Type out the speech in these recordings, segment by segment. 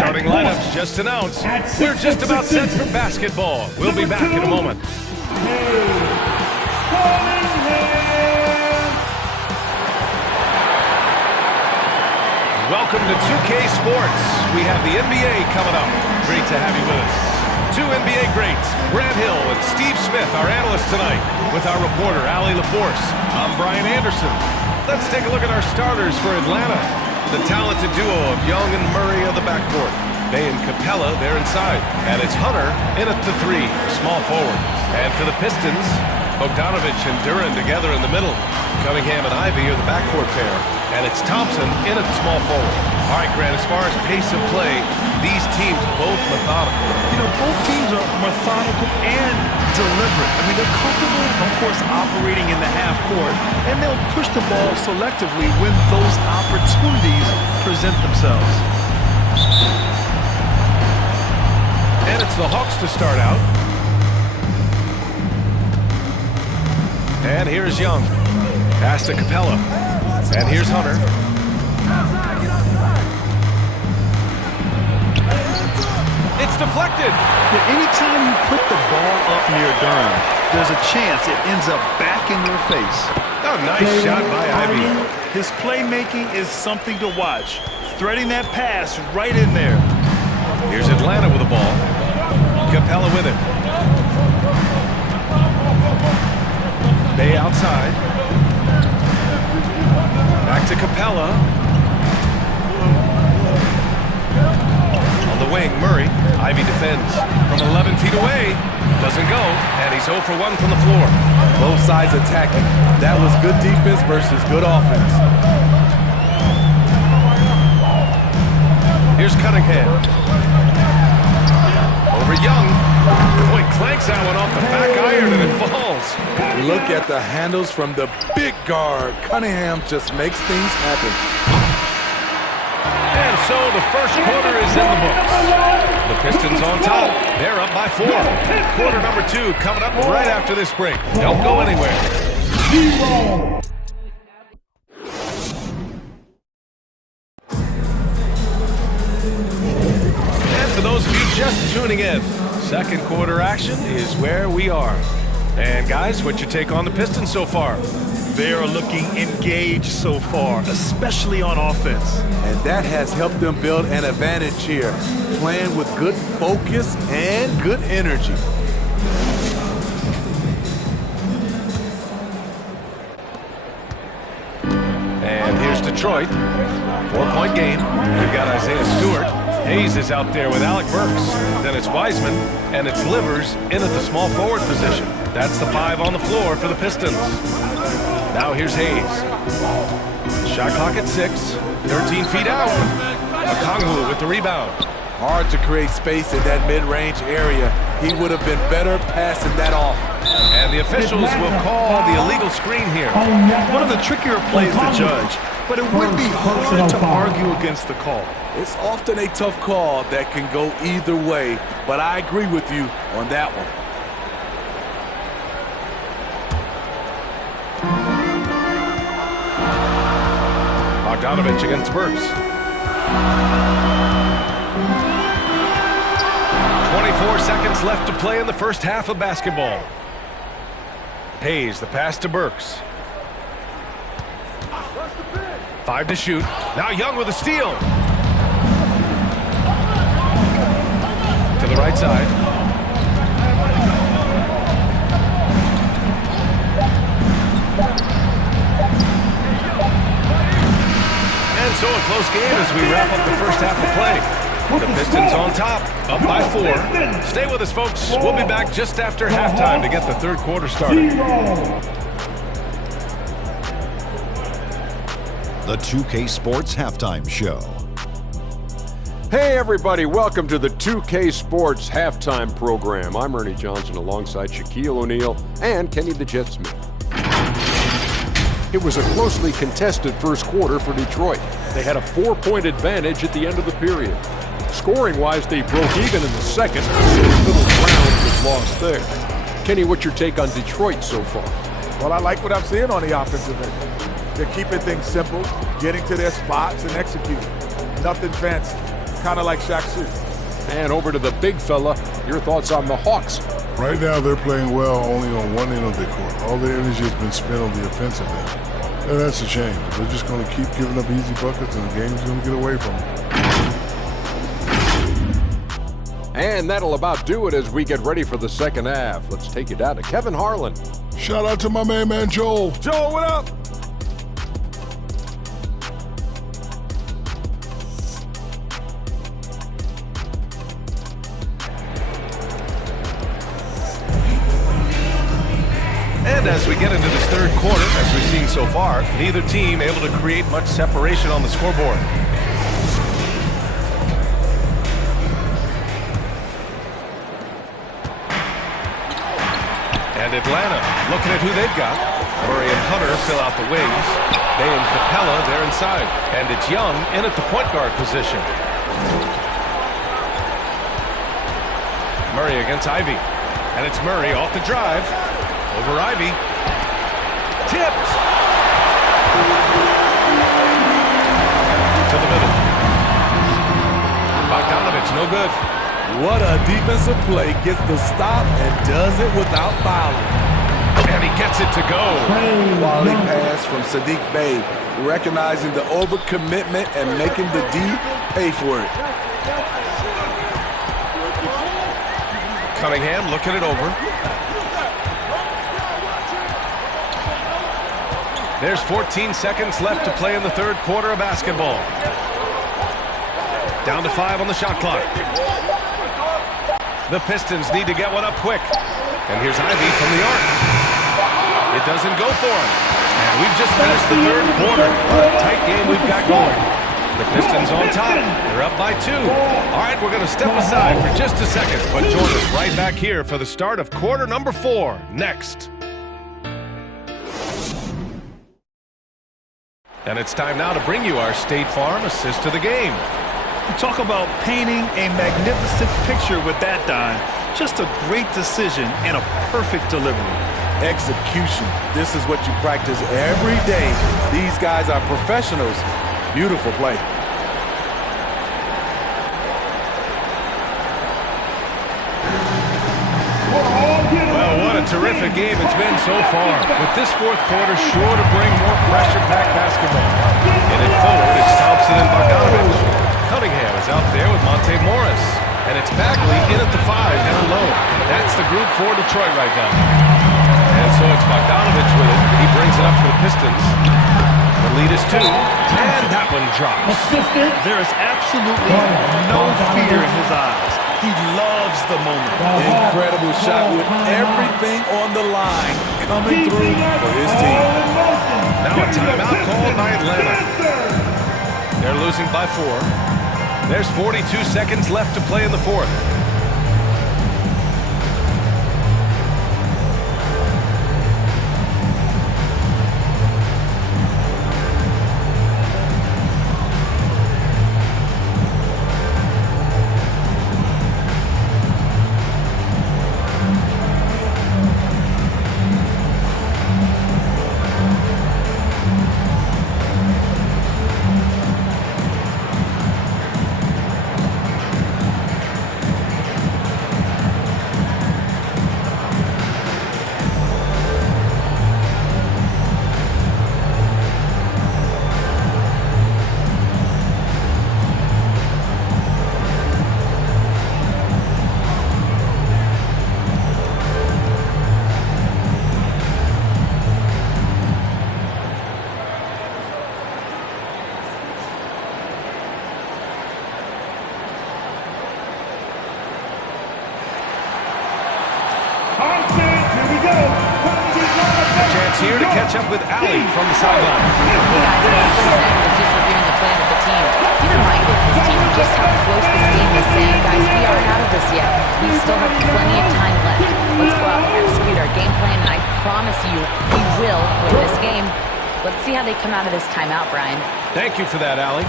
Starting lineups just announced. We're just about set for basketball. We'll be back in a moment. Welcome to 2K Sports. We have the NBA coming up. Great to have you with us. Two NBA greats, Grant Hill and Steve Smith, our analysts tonight, with our reporter, Allie LaForce. I'm Brian Anderson. Let's take a look at our starters for Atlanta. The talented duo of Young and Murray of the backcourt. Bay and Capella, they're inside. And it's Hunter in at the three, small forward. And for the Pistons, Bogdanovich and Duran together in the middle. Cunningham and Ivy are the backcourt pair. And it's Thompson in at the small forward. All right, Grant, as far as pace of play, these teams both methodical. You know, both teams are methodical and deliberate. I mean, they're comfortable, of course, operating in the half court, and they'll push the ball selectively when those opportunities present themselves. And it's the Hawks to start out. And here's Young. Pass to Capella. And here's Hunter. It's deflected. Yeah, anytime you put the ball up near Durham, there's a chance it ends up back in your face. Oh, nice shot by Ivy. His playmaking is something to watch. Threading that pass right in there. Here's Atlanta with the ball. Capella with it. Bay outside. Back to Capella. On the wing, Murray. Ivy defends from 11 feet away. Doesn't go, and he's 0 for 1 from the floor. Both sides attacking. That was good defense versus good offense. Here's Cunningham. Over Young. Boy, clanks that one off the back iron, and it falls. Look at the handles from the big guard. Cunningham just makes things happen. And so the first quarter is in the books. The Pistons on top. They're up by 4. Quarter number 2 coming up right after this break. Don't go anywhere. And for those of you just tuning in, second quarter action is where we are. And guys, what's your take on the Pistons so far? They are looking engaged so far, especially on offense. And that has helped them build an advantage here, playing with good focus and good energy. And here's Detroit. 4-point game. We've got Isaiah Stewart. Hayes is out there with Alec Burks. Then it's Wiseman, and it's Livers in at the small forward position. That's the 5 on the floor for the Pistons. Now here's Hayes. Shot clock at 6. 13 feet out. Okongwu with the rebound. Hard to create space in that mid-range area. He would have been better passing that off. And the officials will call the illegal screen here. One of the trickier plays to judge, but it would be hard to argue against the call. It's often a tough call that can go either way, but I agree with you on that one. Bogdanovich against Burks. 24 seconds left to play in the first half of basketball. Hayes, the pass to Burks. 5 to shoot. Now Young with a steal. To the right side. And so a close game as we wrap up the first half of play. The Pistons on top, up by 4. Stay with us, folks. We'll be back just after halftime to get the third quarter started. The 2K Sports Halftime Show. Hey everybody, welcome to the 2K Sports Halftime Program. I'm Ernie Johnson alongside Shaquille O'Neal and Kenny the Jet Smith. It was a closely contested first quarter for Detroit. They had a 4-point advantage at the end of the period. Scoring-wise, they broke even in the second, so a little ground was lost there. Kenny, what's your take on Detroit so far? Well, I like what I'm seeing on the offensive end. They're keeping things simple, getting to their spots and executing. Nothing fancy. kind of like Shaq's shoes. And over to the big fella, your thoughts on the Hawks. Right now, they're playing well only on one end of the court. All their energy has been spent on the offensive end. And that's a shame. They're just going to keep giving up easy buckets, and the game's going to get away from them. And that'll about do it as we get ready for the second half. Let's take you down to Kevin Harlan. Shout out to my man Joel. Joel, what up? And as we get into this third quarter, as we've seen so far, neither team able to create much separation on the scoreboard. And Atlanta looking at who they've got. Murray and Hunter fill out the wings. Bay and Capella, they're inside. And it's Young in at the point guard position. Murray against Ivy. And it's Murray off the drive. Over Ivy. Tipped. To the middle. Bogdanovich, no good. What a defensive play. Gets the stop and does it without fouling. And he gets it to go. Quality pass from Sadiq Bey, recognizing the overcommitment and making the D pay for it. Cunningham looking it over. There's 14 seconds left to play in the third quarter of basketball. Down to 5 on the shot clock. The Pistons need to get one up quick. And here's Ivy from the arc. It doesn't go for him. And we've just finished the third quarter. What a tight game we've got going. The Pistons on top. They're up by 2. All right, we're going to step aside for just a second, but join us right back here for the start of quarter number 4 next. And it's time now to bring you our State Farm assist to the game. You talk about painting a magnificent picture with that, Don. Just a great decision and a perfect delivery. Execution. This is what you practice every day. These guys are professionals. Beautiful play. Well, what a terrific game it's been so far. With this fourth quarter sure to bring more pressure-packed basketball. In it forward, it's Thompson and Bogdanovich. Cunningham is out there with Monte Morris. And it's Bagley in at the 5 down low. That's the group for Detroit right now. And so it's Bogdanovich with it. He brings it up for the Pistons. The lead is 2. And that one drops. There is absolutely no fear in his eyes. He loves the moment. Incredible shot with everything on the line coming through for his team. Now a timeout called by Atlanta. They're losing by 4. There's 42 seconds left to play in the fourth. Here to catch up with Allie from the sideline. Hey guys, was just reviewing the plan of the team. He reminded his team just how close this game is, saying, guys, we aren't out of this yet. We still have plenty of time left. Let's go out and execute our game plan, and I promise you, we will win this game. Let's see how they come out of this timeout, Brian. Thank you for that, Allie.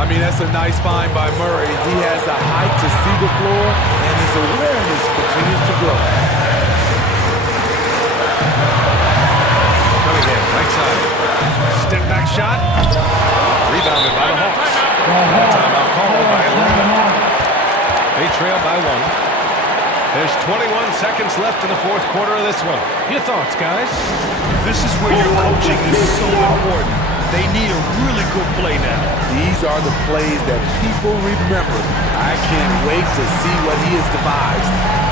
I mean, that's a nice find by Murray. He has the height to see the floor, and his awareness continues to grow. Right side. Step back shot. Rebounded by the Hawks. Timeout called by Atlanta. There's 21 seconds left in the fourth quarter of this one. Your thoughts, guys? This is where your coaching is so important. They need a really good play now. These are the plays that people remember. I can't wait to see what he has devised.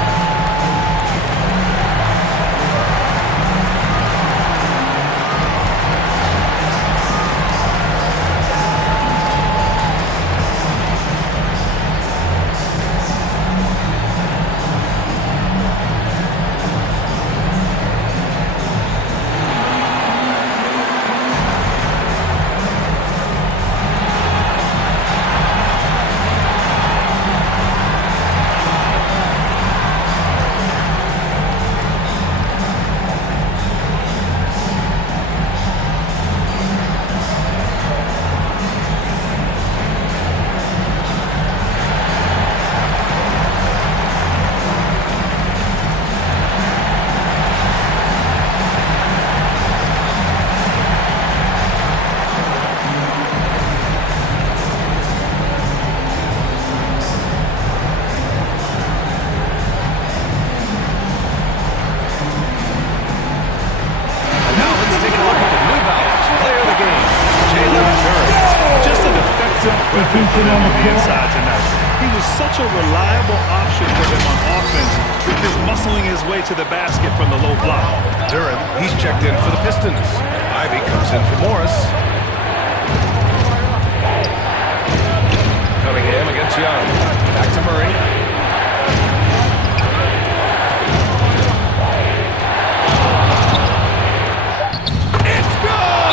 On the inside tonight. He was such a reliable option for them on offense with his muscling his way to the basket from the low block. Duran, he's checked in for the Pistons. Ivy comes in for Morris. Cunningham against Young. Back to Murray. It's good!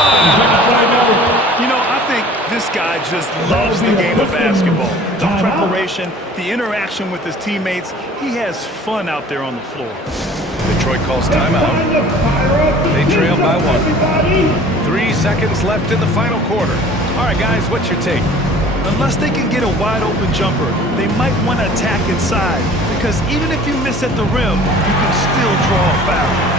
You know, I think this guy just loves the game of basketball. The preparation, the interaction with his teammates. He has fun out there on the floor. Detroit calls timeout. They trail by 1. 3 seconds left in the final quarter. All right, guys, what's your take? Unless they can get a wide-open jumper, they might want to attack inside, because even if you miss at the rim, you can still draw a foul.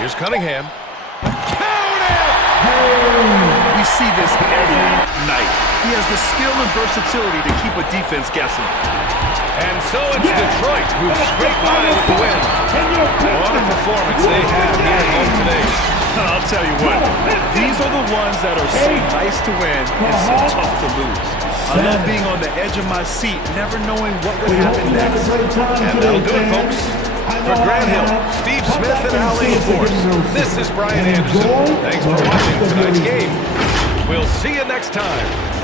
Here's Cunningham. Count it! We see this every night. He has the skill and versatility to keep a defense guessing. And so it's Detroit who scraped by with the win. What a performance they have here at home today. I'll tell you what, these are the ones that are so nice to win and so tough to lose. I love being on the edge of my seat, never knowing what would happen next. And that'll do it, folks. For Grant Hill, Steve Smith, and Ali LaForce, this is Brian Anderson. Thanks for watching tonight's game. We'll see you next time.